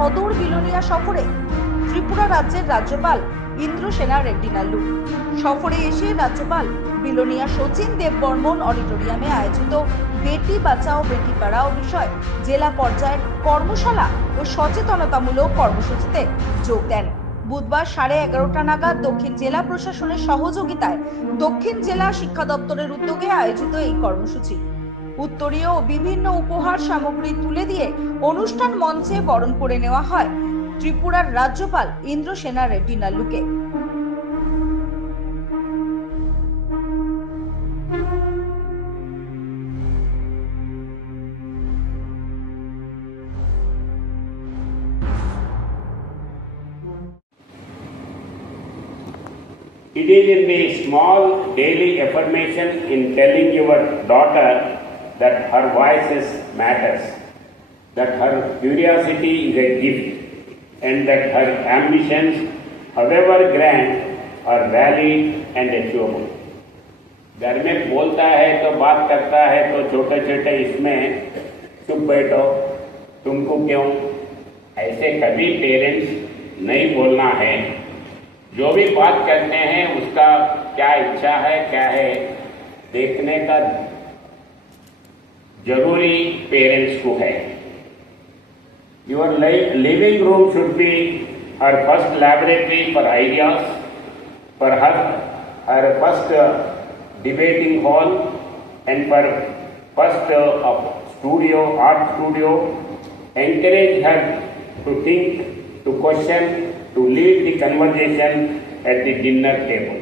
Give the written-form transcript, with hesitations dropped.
সদর বিলোনিয়া সফরে ত্রিপুরা রাজ্যের রাজ্যপাল ইন্দ্রসেনা রেড্ডি নাল্লু। সফরে এসে রাজ্যপাল বিলোনিয়া শচীন দেববর্মন অডিটোরিয়ামে আয়োজিত বেটি বাঁচাও বেটি পড়াও বিষয় জেলা পর্যায়ের কর্মশালা ও সচেতনতামূলক কর্মসূচিতে যোগ দেন। বুধবার 11:30 নাগাদ দক্ষিণ জেলা প্রশাসনের সহযোগিতায় দক্ষিণ জেলা শিক্ষা দপ্তরের উদ্যোগে আয়োজিত এই কর্মসূচি উত্তরীয় ও বিভিন্ন উপহার সামগ্রী তুলে দিয়ে অনুষ্ঠান মঞ্চে বরণ করে নেওয়া হয় ত্রিপুরার রাজ্যপাল Indrasena Reddy নাল্লুকে। It is in the small daily affirmation in telling your daughter that her voices matters, that her curiosity is a gift, and that her ambitions, however grand, are valid and achievable. घर में बोलता है तो बात करता है तो छोटे छोटे इसमें चुप बैठो, तुमको क्यों, ऐसे कभी पेरेंट्स नहीं बोलना है। जो भी बात करते हैं उसका क्या इच्छा है क्या है देखने का जरूरी पेरेंट्स को है। Your living room should be her first laboratory for ideas, for her first debating hall and for first studio, art studio. Encourage her to think, to question, to lead the conversation at the dinner table.